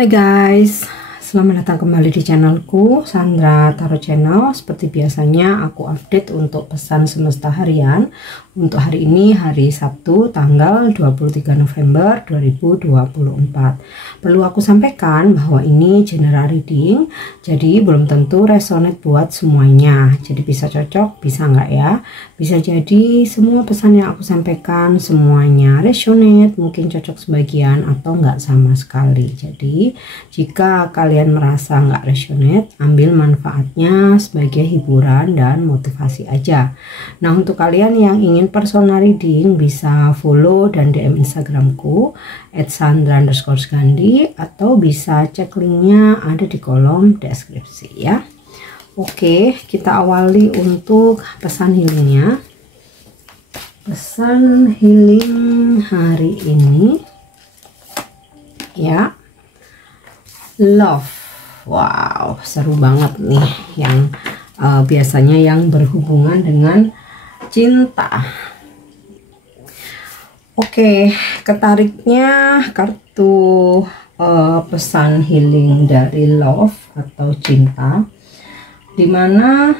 Hai guys, selamat datang kembali di channelku Sandra Tarot Channel. Seperti biasanya aku update untuk pesan semesta harian untuk hari ini, hari Sabtu tanggal 23 November 2024. Perlu aku sampaikan bahwa ini general reading, jadi belum tentu resonate buat semuanya. Jadi bisa cocok, bisa enggak ya. Bisa jadi semua pesan yang aku sampaikan semuanya resonate, mungkin cocok sebagian atau enggak sama sekali. Jadi jika kalian merasa enggak resonate, ambil manfaatnya sebagai hiburan dan motivasi aja. Nah, untuk kalian yang ingin personal reading bisa follow dan DM Instagramku @sandra_gandhi atau bisa cek linknya ada di kolom deskripsi ya. Oke, kita awali untuk pesan healingnya. Pesan healing hari ini ya, love. Wow, seru banget nih yang biasanya yang berhubungan dengan cinta. Oke, ketariknya kartu pesan healing dari love atau cinta, dimana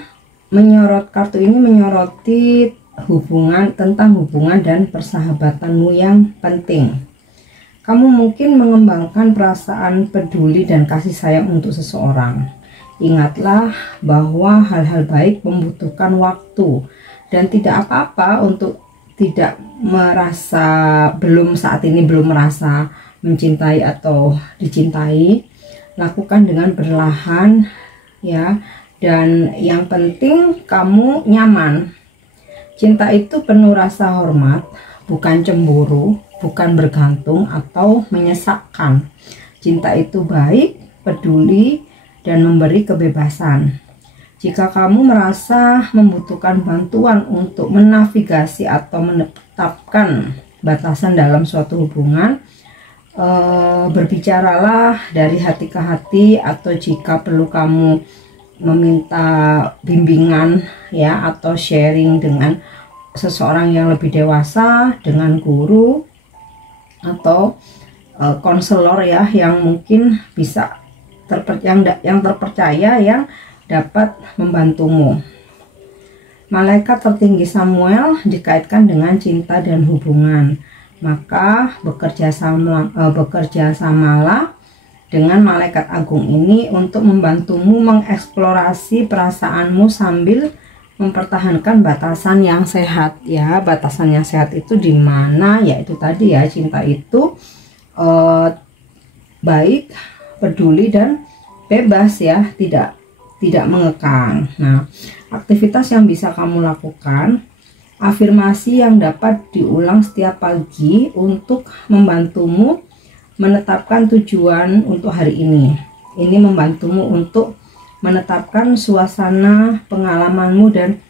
kartu ini menyoroti tentang hubungan dan persahabatanmu yang penting. Kamu mungkin mengembangkan perasaan peduli dan kasih sayang untuk seseorang. Ingatlah bahwa hal-hal baik membutuhkan waktu dan tidak apa-apa untuk tidak merasa saat ini belum merasa mencintai atau dicintai. Lakukan dengan perlahan ya, dan yang penting kamu nyaman. Cinta itu penuh rasa hormat, bukan cemburu, bukan bergantung atau menyesakkan. Cinta itu baik, peduli, dan memberi kebebasan. Jika kamu merasa membutuhkan bantuan untuk menavigasi atau menetapkan batasan dalam suatu hubungan, berbicaralah dari hati ke hati, atau jika perlu kamu meminta bimbingan ya, atau sharing dengan seseorang yang lebih dewasa, dengan guru atau konselor ya, yang mungkin bisa yang terpercaya, yang dapat membantumu. Malaikat tertinggi Samuel dikaitkan dengan cinta dan hubungan, maka bekerja samalah dengan malaikat agung ini untuk membantumu mengeksplorasi perasaanmu sambil mempertahankan batasan yang sehat ya. Batasan yang sehat itu dimana ya, itu tadi ya, cinta itu baik, peduli, dan bebas ya, tidak mengekang. Nah, aktivitas yang bisa kamu lakukan, afirmasi yang dapat diulang setiap pagi untuk membantumu menetapkan tujuan untuk hari ini. Ini membantumu untuk menetapkan suasana pengalamanmu dan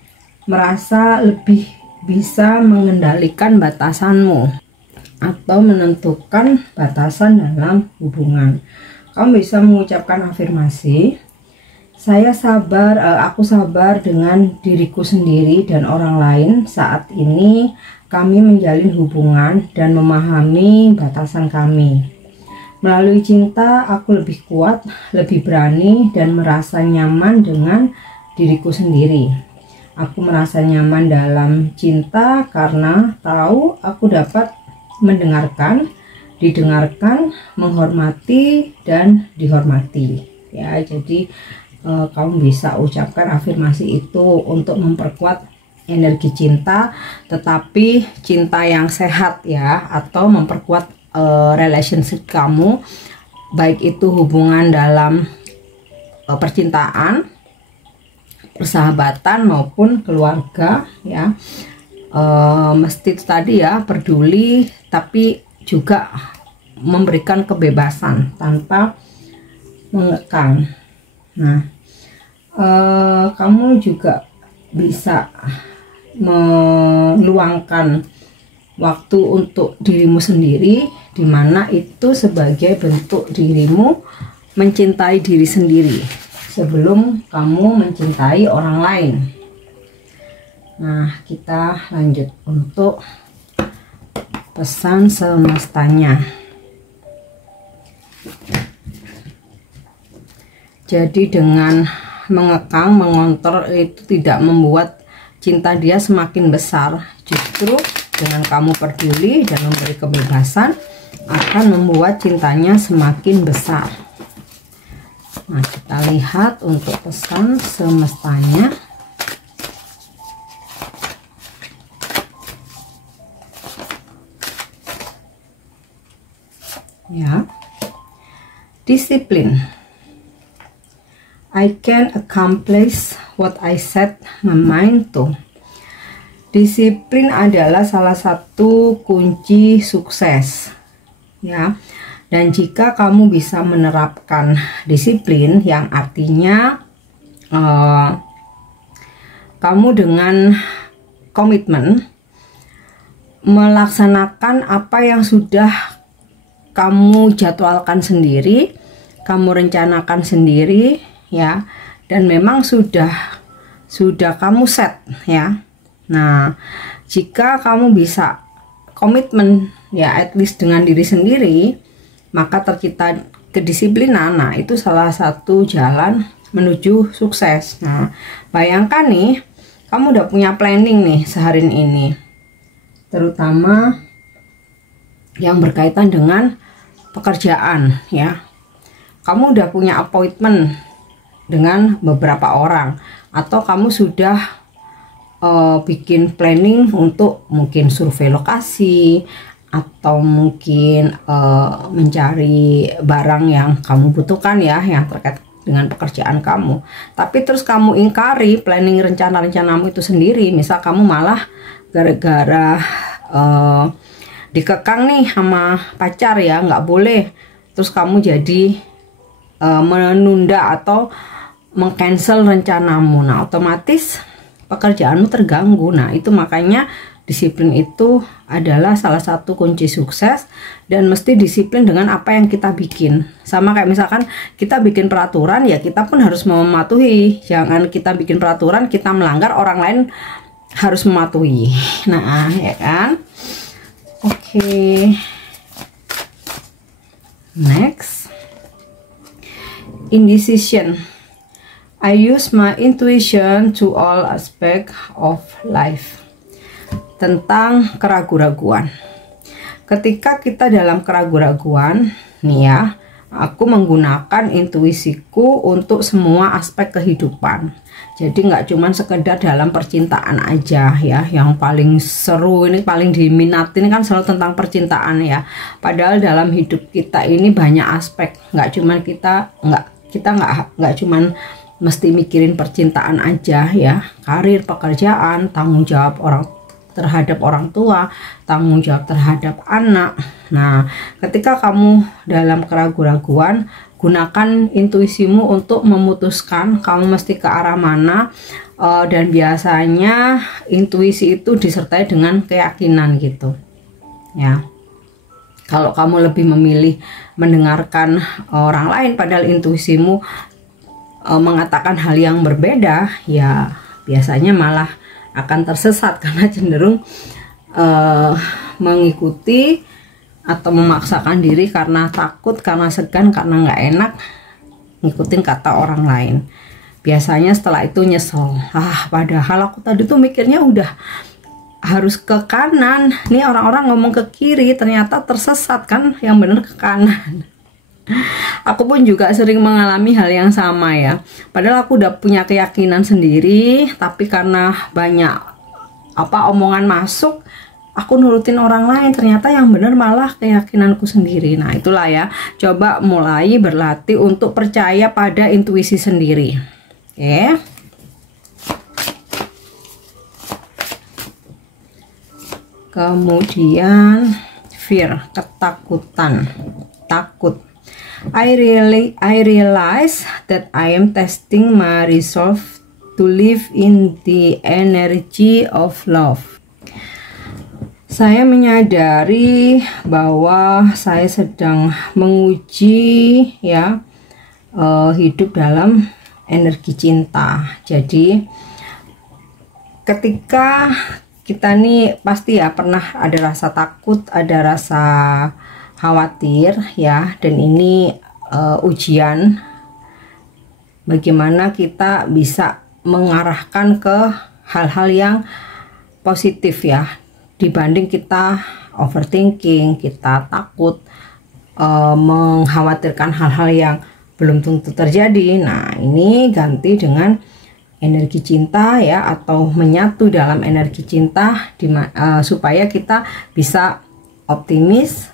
merasa lebih bisa mengendalikan batasanmu atau menentukan batasan dalam hubungan. Kamu bisa mengucapkan afirmasi, aku sabar dengan diriku sendiri dan orang lain. Saat ini kami menjalin hubungan dan memahami batasan kami. Melalui cinta, aku lebih kuat, lebih berani, dan merasa nyaman dengan diriku sendiri. Aku merasa nyaman dalam cinta karena tahu aku dapat mendengarkan, didengarkan, menghormati, dan dihormati. Ya, jadi kamu bisa ucapkan afirmasi itu untuk memperkuat energi cinta, tetapi cinta yang sehat ya, atau memperkuat relationship kamu, baik itu hubungan dalam percintaan, persahabatan, maupun keluarga ya. Mesti itu tadi ya, peduli tapi juga memberikan kebebasan tanpa mengekang. Nah, kamu juga bisa meluangkan waktu untuk dirimu sendiri, dimana itu sebagai bentuk dirimu mencintai diri sendiri sebelum kamu mencintai orang lain. Nah, kita lanjut untuk pesan semestanya. Jadi dengan mengekang, mengontrol itu tidak membuat cinta dia semakin besar. Justru dengan kamu peduli dan memberi kebebasan akan membuat cintanya semakin besar. Nah, kita lihat untuk pesan semestanya. Ya, disiplin. I can accomplish what I set my mind to. Disiplin adalah salah satu kunci sukses, ya. Dan jika kamu bisa menerapkan disiplin, yang artinya kamu dengan komitmen melaksanakan apa yang sudah kamu jadwalkan sendiri, kamu rencanakan sendiri, ya, dan memang sudah kamu set, ya. Nah, jika kamu bisa komitmen, ya, at least dengan diri sendiri, maka tercipta kedisiplinan. Nah, itu salah satu jalan menuju sukses. Nah, bayangkan nih, kamu udah punya planning nih sehari ini, terutama yang berkaitan dengan pekerjaan, ya. Kamu udah punya appointment dengan beberapa orang, atau kamu sudah bikin planning untuk mungkin survei lokasi, atau mungkin mencari barang yang kamu butuhkan, ya, yang terkait dengan pekerjaan kamu. Tapi terus kamu ingkari planning rencana-rencanamu itu sendiri. Misal kamu malah gara-gara dikekang nih sama pacar, ya, nggak boleh, terus kamu jadi menunda atau mengcancel rencanamu. Nah, otomatis pekerjaanmu terganggu. Nah, itu makanya disiplin itu adalah salah satu kunci sukses, dan mesti disiplin dengan apa yang kita bikin. Sama kayak misalkan kita bikin peraturan, ya kita pun harus mematuhi. Jangan kita bikin peraturan, kita melanggar, orang lain harus mematuhi. Nah, ya kan? Oke. Next. Indecision. I use my intuition to all aspect of life. Tentang keraguan-raguan. Ketika kita dalam keraguan-raguan, nih ya, aku menggunakan intuisiku untuk semua aspek kehidupan. Jadi nggak cuma sekedar dalam percintaan aja, ya. Yang paling seru ini, paling diminati ini kan selalu tentang percintaan, ya. Padahal dalam hidup kita ini banyak aspek. Nggak cuman mesti mikirin percintaan aja, ya. Karir, pekerjaan, tanggung jawab terhadap orang tua, tanggung jawab terhadap anak. Nah, ketika kamu dalam keraguan-raguan, gunakan intuisimu untuk memutuskan kamu mesti ke arah mana, dan biasanya intuisi itu disertai dengan keyakinan gitu, ya. Kalau kamu lebih memilih mendengarkan orang lain padahal intuisimu mengatakan hal yang berbeda, ya biasanya malah akan tersesat karena cenderung mengikuti atau memaksakan diri karena takut, karena segan, karena nggak enak ngikutin kata orang lain. Biasanya setelah itu nyesel, padahal aku tadi tuh mikirnya udah harus ke kanan, nih orang-orang ngomong ke kiri, ternyata tersesat kan, yang bener ke kanan. Aku pun juga sering mengalami hal yang sama, ya. Padahal aku udah punya keyakinan sendiri, tapi karena banyak omongan masuk, aku nurutin orang lain, ternyata yang benar malah keyakinanku sendiri. Nah, itulah ya, coba mulai berlatih untuk percaya pada intuisi sendiri. Oke. Kemudian fear, ketakutan, takut. I realize that I am testing my resolve to live in the energy of love. Saya menyadari bahwa saya sedang menguji, ya, hidup dalam energi cinta. Jadi ketika kita nih pasti ya pernah ada rasa takut, ada rasa khawatir, ya, dan ini ujian bagaimana kita bisa mengarahkan ke hal-hal yang positif ya, dibanding kita overthinking, kita takut mengkhawatirkan hal-hal yang belum tentu terjadi. Nah, ini ganti dengan energi cinta ya, atau menyatu dalam energi cinta supaya kita bisa optimis,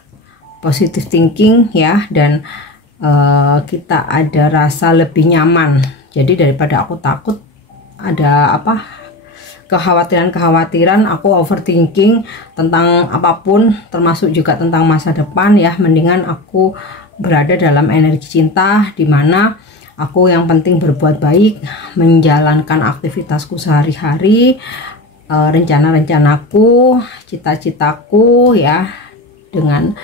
positive thinking ya, dan kita ada rasa lebih nyaman. Jadi daripada aku takut ada kekhawatiran aku overthinking tentang apapun, termasuk juga tentang masa depan ya, mendingan aku berada dalam energi cinta, dimana aku yang penting berbuat baik, menjalankan aktivitasku sehari-hari, rencana-rencanaku, cita-citaku ya, dengan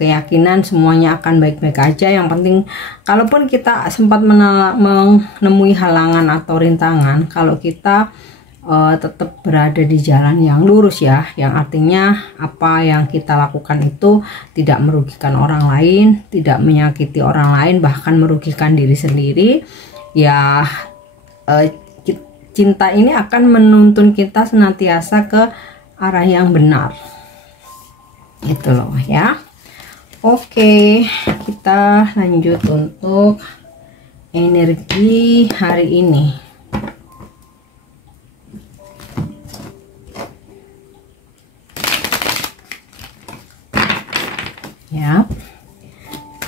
keyakinan semuanya akan baik-baik aja. Yang penting, kalaupun kita sempat menemui halangan atau rintangan, kalau kita tetap berada di jalan yang lurus ya, yang artinya apa yang kita lakukan itu tidak merugikan orang lain, tidak menyakiti orang lain, bahkan merugikan diri sendiri ya, cinta ini akan menuntun kita senantiasa ke arah yang benar, gitu loh ya. Oke, kita lanjut untuk energi hari ini. Ya,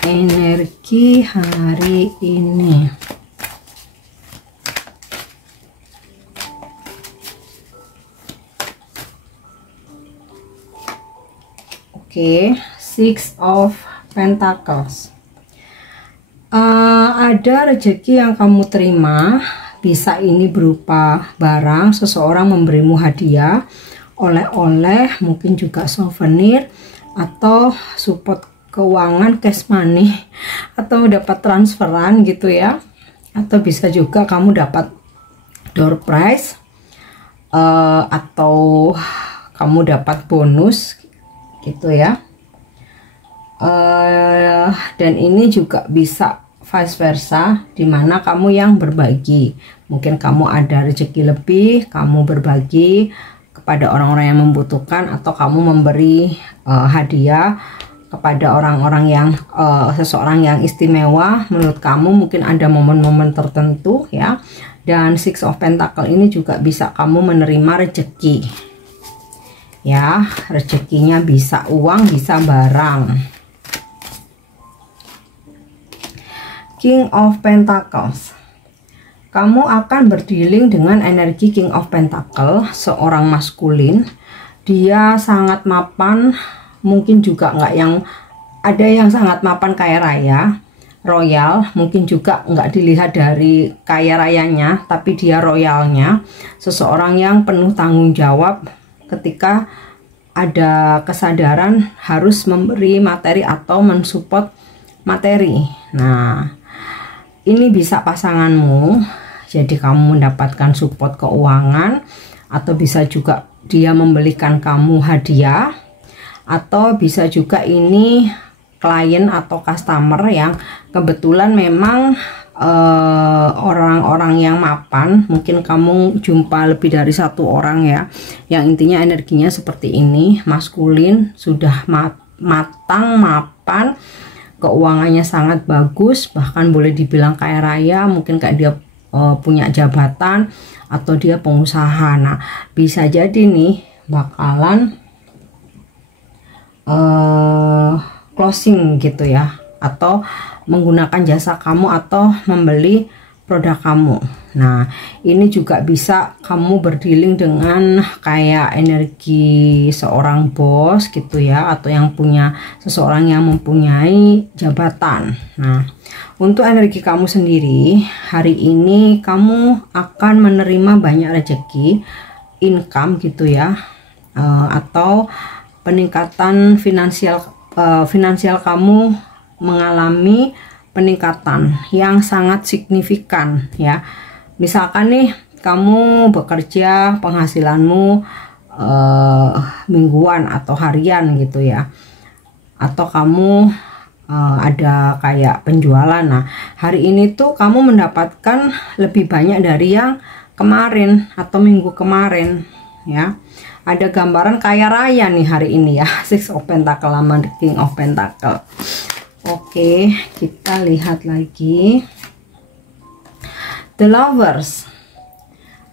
energi hari ini. Oke, Six of Pentacles. Ada rezeki yang kamu terima, bisa ini berupa barang, seseorang memberimu hadiah, oleh-oleh, mungkin juga souvenir, atau support keuangan, cash money, atau dapat transferan gitu ya, atau bisa juga kamu dapat door prize, atau kamu dapat bonus gitu ya. Dan ini juga bisa vice versa, dimana kamu yang berbagi, mungkin kamu ada rezeki lebih, kamu berbagi kepada orang-orang yang membutuhkan, atau kamu memberi hadiah kepada orang-orang yang seseorang yang istimewa menurut kamu, mungkin ada momen-momen tertentu ya. Dan Six of Pentacle ini juga bisa kamu menerima rezeki ya, rezekinya bisa uang, bisa barang. King of Pentacles, kamu akan berdealing dengan energi King of Pentacle, seorang maskulin. Dia sangat mapan, mungkin juga nggak yang ada yang sangat mapan kaya raya, royal, mungkin juga nggak dilihat dari kaya rayanya, tapi dia royalnya. Seseorang yang penuh tanggung jawab ketika ada kesadaran harus memberi materi atau mensupport materi. Nah, ini bisa pasanganmu, jadi kamu mendapatkan support keuangan, atau bisa juga dia membelikan kamu hadiah, atau bisa juga ini klien atau customer yang kebetulan memang orang-orang yang mapan, mungkin kamu jumpa lebih dari satu orang ya, yang intinya energinya seperti ini, maskulin, sudah matang, mapan, keuangannya sangat bagus, bahkan boleh dibilang kaya raya, mungkin kayak dia punya jabatan atau dia pengusaha. Nah, bisa jadi nih bakalan closing gitu ya, atau menggunakan jasa kamu atau membeli produk kamu. Nah, ini juga bisa kamu berdealing dengan kayak energi seorang bos gitu ya, atau yang punya seseorang yang mempunyai jabatan. Nah, untuk energi kamu sendiri hari ini, kamu akan menerima banyak rezeki, income gitu ya, atau peningkatan finansial kamu mengalami peningkatan yang sangat signifikan ya. Misalkan nih kamu bekerja, penghasilanmu mingguan atau harian gitu ya, atau kamu ada kayak penjualan. Nah, hari ini tuh kamu mendapatkan lebih banyak dari yang kemarin atau minggu kemarin ya. Ada gambaran kaya raya nih hari ini ya. Six of Pentacle sama the King of Pentacle. Oke, kita lihat lagi. The Lovers.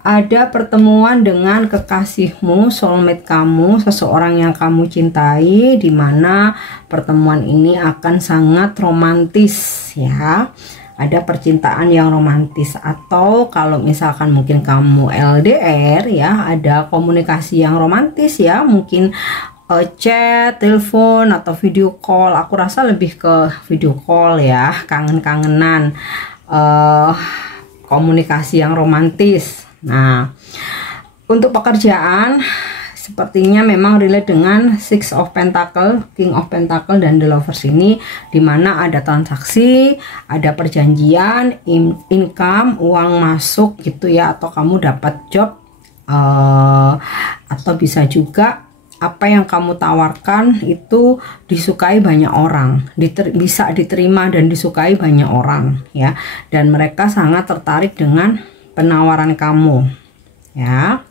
Ada pertemuan dengan kekasihmu, soulmate kamu, seseorang yang kamu cintai, di mana pertemuan ini akan sangat romantis ya. Ada percintaan yang romantis, atau kalau misalkan mungkin kamu LDR ya, ada komunikasi yang romantis ya, mungkin chat, telepon, atau video call. Aku rasa lebih ke video call ya, kangen-kangenan, komunikasi yang romantis. Nah, untuk pekerjaan sepertinya memang relate dengan Six of Pentacle, King of Pentacle, dan The Lovers ini, dimana ada transaksi, ada perjanjian, income, uang masuk gitu ya, atau kamu dapat job, atau bisa juga apa yang kamu tawarkan itu disukai banyak orang, bisa diterima dan disukai banyak orang ya, dan mereka sangat tertarik dengan penawaran kamu ya.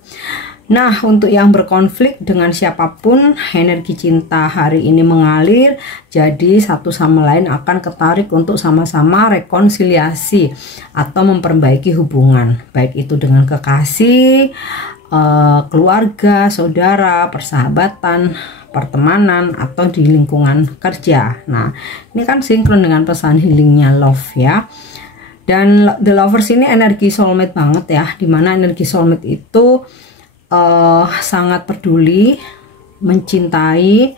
Nah, untuk yang berkonflik dengan siapapun, energi cinta hari ini mengalir, jadi satu sama lain akan ketarik untuk sama-sama rekonsiliasi atau memperbaiki hubungan, baik itu dengan kekasih, keluarga, saudara, persahabatan, pertemanan, atau di lingkungan kerja. Nah, ini kan sinkron dengan pesan healingnya love ya. Dan The Lovers ini energi soulmate banget ya, dimana energi soulmate itu sangat peduli, mencintai,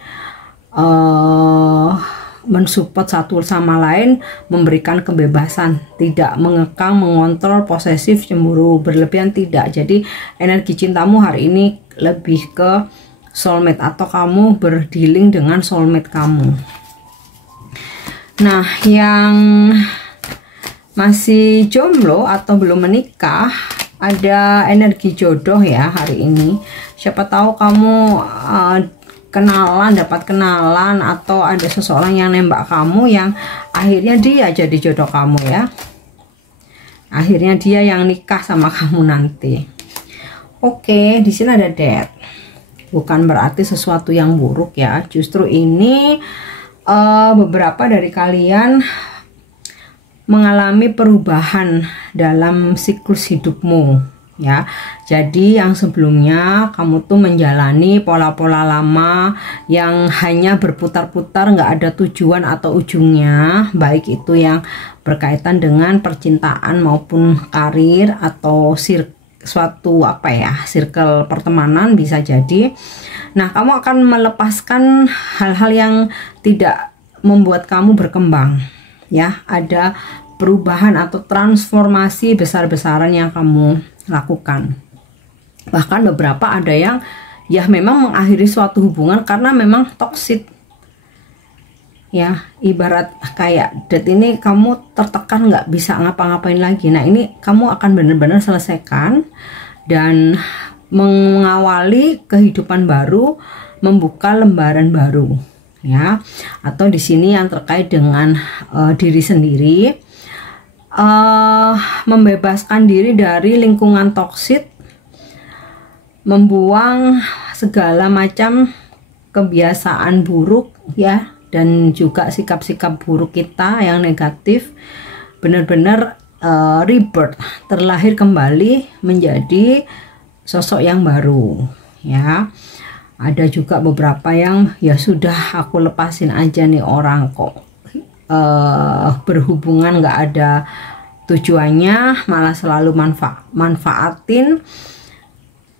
mensupport satu sama lain, memberikan kebebasan, tidak mengekang, mengontrol, posesif, cemburu berlebihan, tidak. Jadi energi cintamu hari ini lebih ke soulmate, atau kamu berdealing dengan soulmate kamu. Nah, yang masih jomblo atau belum menikah, ada energi jodoh ya hari ini. Siapa tahu kamu dapat kenalan, atau ada seseorang yang nembak kamu yang akhirnya dia jadi jodoh kamu ya. Akhirnya dia yang nikah sama kamu nanti. Oke, di sini ada Death. Bukan berarti sesuatu yang buruk ya. Justru ini beberapa dari kalian mengalami perubahan dalam siklus hidupmu ya. Jadi yang sebelumnya kamu tuh menjalani pola-pola lama yang hanya berputar-putar, nggak ada tujuan atau ujungnya, baik itu yang berkaitan dengan percintaan maupun karir, atau suatu circle pertemanan bisa jadi. Nah, kamu akan melepaskan hal-hal yang tidak membuat kamu berkembang ya. Ada perubahan atau transformasi besar-besaran yang kamu lakukan. Bahkan beberapa ada yang ya memang mengakhiri suatu hubungan karena memang toksik ya. Ibarat kayak Death ini, kamu tertekan, nggak bisa ngapa-ngapain lagi. Nah, ini kamu akan benar-benar selesaikan dan mengawali kehidupan baru, membuka lembaran baru ya. Atau di sini yang terkait dengan diri sendiri, membebaskan diri dari lingkungan toksik, membuang segala macam kebiasaan buruk ya, dan juga sikap-sikap buruk kita yang negatif. Benar-benar rebirth, terlahir kembali menjadi sosok yang baru ya. Ada juga beberapa yang ya sudah, aku lepasin aja nih orang, kok berhubungan nggak ada tujuannya, malah selalu manfaatin,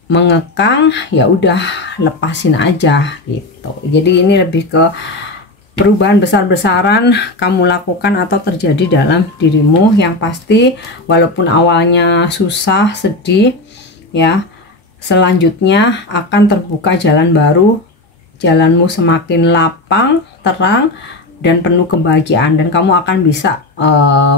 mengekang, ya udah lepasin aja gitu. Jadi ini lebih ke perubahan besar-besaran kamu lakukan atau terjadi dalam dirimu, yang pasti walaupun awalnya susah, sedih ya, selanjutnya akan terbuka jalan baru, jalanmu semakin lapang, terang, dan penuh kebahagiaan, dan kamu akan bisa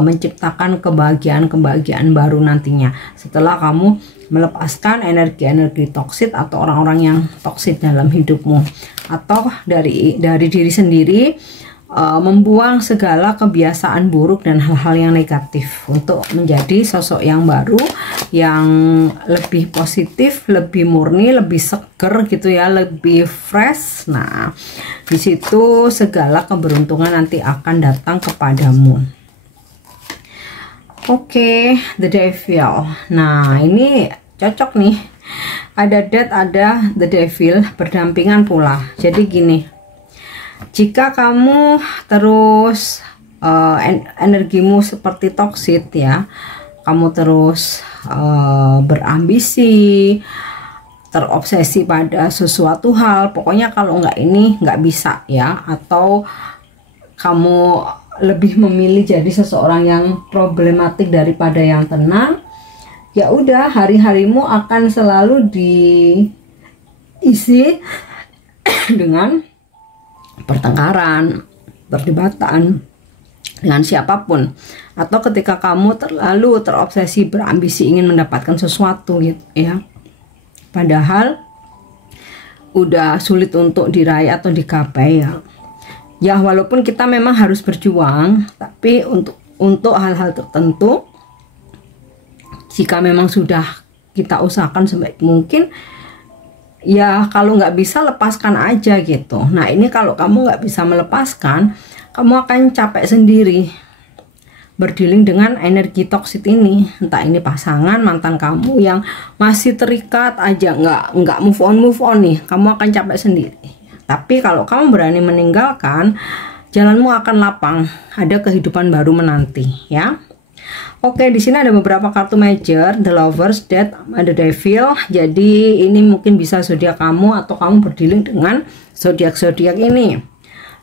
menciptakan kebahagiaan baru nantinya setelah kamu melepaskan energi-energi toksik atau orang-orang yang toksik dalam hidupmu. Atau dari diri sendiri, membuang segala kebiasaan buruk dan hal-hal yang negatif untuk menjadi sosok yang baru, yang lebih positif, lebih murni, lebih seger gitu ya, lebih fresh. Nah, di situ segala keberuntungan nanti akan datang kepadamu. Oke, the devil. Nah, ini cocok nih. Ada death, ada the devil berdampingan pula. Jadi gini, jika kamu terus energimu seperti toksit ya, kamu terus berambisi, terobsesi pada sesuatu hal, pokoknya kalau nggak ini nggak bisa ya, atau kamu lebih memilih jadi seseorang yang problematik daripada yang tenang, ya udah, hari-harimu akan selalu diisi dengan pertengkaran, perdebatan dengan siapapun, atau ketika kamu terlalu terobsesi berambisi ingin mendapatkan sesuatu gitu ya, padahal udah sulit untuk diraih atau digapai ya, walaupun kita memang harus berjuang, tapi untuk hal-hal tertentu, jika memang sudah kita usahakan sebaik mungkin, ya kalau nggak bisa lepaskan aja gitu. Nah, ini kalau kamu nggak bisa melepaskan, kamu akan capek sendiri berdealing dengan energi toksit ini, entah ini pasangan, mantan kamu yang masih terikat aja, nggak move on nih, kamu akan capek sendiri. Tapi kalau kamu berani meninggalkan, jalanmu akan lapang, ada kehidupan baru menanti ya. Oke, di sini ada beberapa kartu major, the lovers, death, the devil. Jadi ini mungkin bisa zodiak kamu, atau kamu berdealing dengan zodiak-zodiak ini,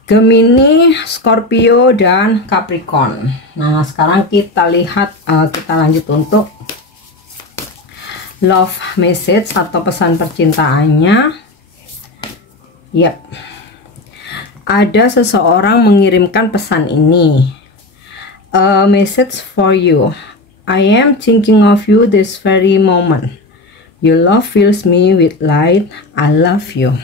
Gemini, Scorpio, dan Capricorn. Nah, sekarang kita lihat, kita lanjut untuk love message atau pesan percintaannya. Yap, ada seseorang mengirimkan pesan ini. A message for you. I am thinking of you this very moment. Your love fills me with light. I love you.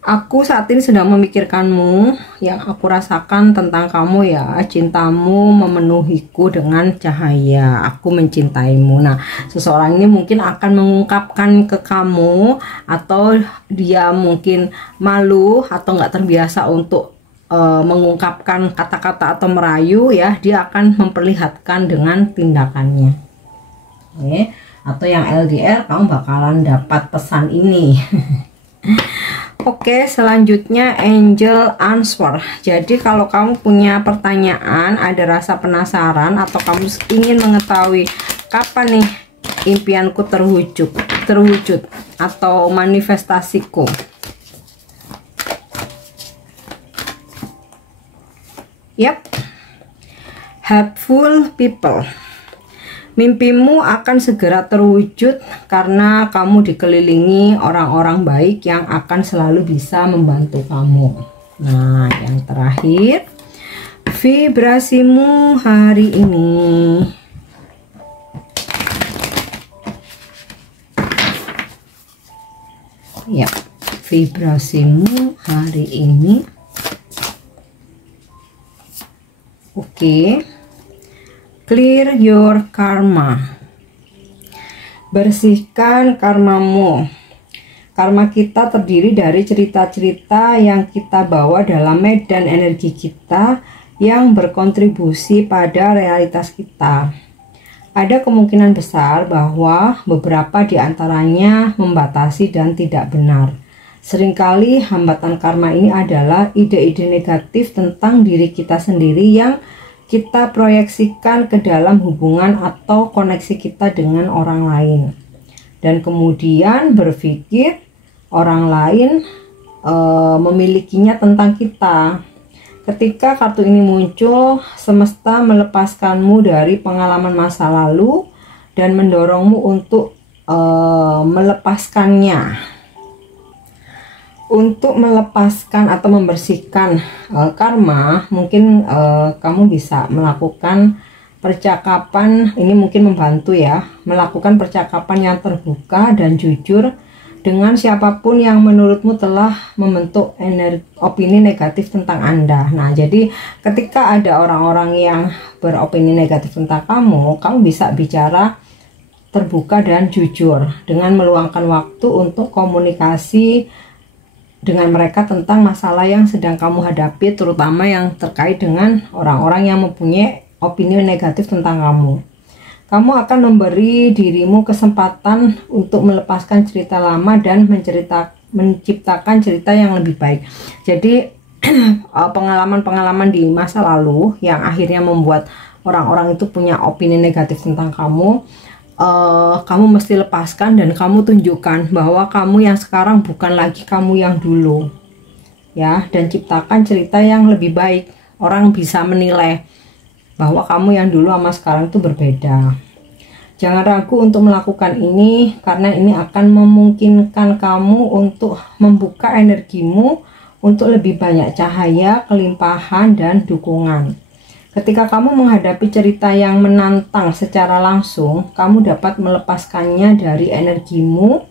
Aku saat ini sedang memikirkanmu. Yang aku rasakan tentang kamu ya, cintamu memenuhiku dengan cahaya. Aku mencintaimu. Nah, seseorang ini mungkin akan mengungkapkan ke kamu, atau dia mungkin malu atau nggak terbiasa untuk mengungkapkan kata-kata atau merayu ya, dia akan memperlihatkan dengan tindakannya. Oke, atau yang LDR, kamu bakalan dapat pesan ini. Oke, selanjutnya angel answer. Jadi kalau kamu punya pertanyaan, ada rasa penasaran, atau kamu ingin mengetahui kapan nih impianku terwujud atau manifestasiku, yap, helpful people. Mimpimu akan segera terwujud karena kamu dikelilingi orang-orang baik yang akan selalu bisa membantu kamu. Nah, yang terakhir, vibrasimu hari ini. Ya, vibrasimu hari ini. Oke. Clear your karma. Bersihkan karmamu. Karma kita terdiri dari cerita-cerita yang kita bawa dalam medan energi kita yang berkontribusi pada realitas kita. Ada kemungkinan besar bahwa beberapa di antaranya membatasi dan tidak benar. Seringkali hambatan karma ini adalah ide-ide negatif tentang diri kita sendiri yang kita proyeksikan ke dalam hubungan atau koneksi kita dengan orang lain, dan kemudian berpikir orang lain memilikinya tentang kita. Ketika kartu ini muncul, semesta melepaskanmu dari pengalaman masa lalu dan mendorongmu untuk melepaskannya. Untuk melepaskan atau membersihkan karma, mungkin kamu bisa melakukan percakapan, ini mungkin membantu ya, melakukan percakapan yang terbuka dan jujur dengan siapapun yang menurutmu telah membentuk opini negatif tentang Anda. Nah, jadi ketika ada orang-orang yang beropini negatif tentang kamu, kamu bisa bicara terbuka dan jujur dengan meluangkan waktu untuk komunikasi dengan mereka tentang masalah yang sedang kamu hadapi, terutama yang terkait dengan orang-orang yang mempunyai opini negatif tentang kamu. Kamu akan memberi dirimu kesempatan untuk melepaskan cerita lama dan menciptakan cerita yang lebih baik. Jadi pengalaman-pengalaman di masa lalu yang akhirnya membuat orang-orang itu punya opini negatif tentang kamu, kamu mesti lepaskan dan kamu tunjukkan bahwa kamu yang sekarang bukan lagi kamu yang dulu, ya, dan ciptakan cerita yang lebih baik. Orang bisa menilai bahwa kamu yang dulu sama sekarang itu berbeda. Jangan ragu untuk melakukan ini, karena ini akan memungkinkan kamu untuk membuka energimu untuk lebih banyak cahaya, kelimpahan, dan dukungan. Ketika kamu menghadapi cerita yang menantang secara langsung, kamu dapat melepaskannya dari energimu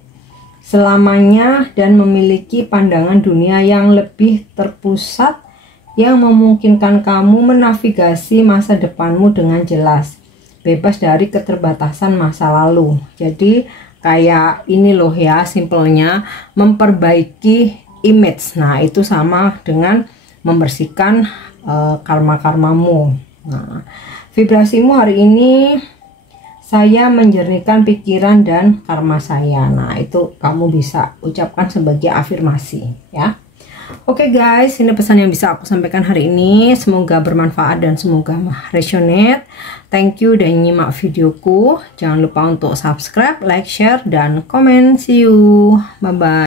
selamanya dan memiliki pandangan dunia yang lebih terpusat yang memungkinkan kamu menavigasi masa depanmu dengan jelas, bebas dari keterbatasan masa lalu. Jadi kayak ini loh ya, simpelnya memperbaiki image. Nah, itu sama dengan membersihkan karma-karmamu. Nah, vibrasimu hari ini, saya menjernihkan pikiran dan karma saya. Nah, itu kamu bisa ucapkan sebagai afirmasi, ya. Oke guys, ini pesan yang bisa aku sampaikan hari ini. Semoga bermanfaat dan semoga resonate. Thank you dan nyimak videoku. Jangan lupa untuk subscribe, like, share, dan komen. See you. Bye-bye.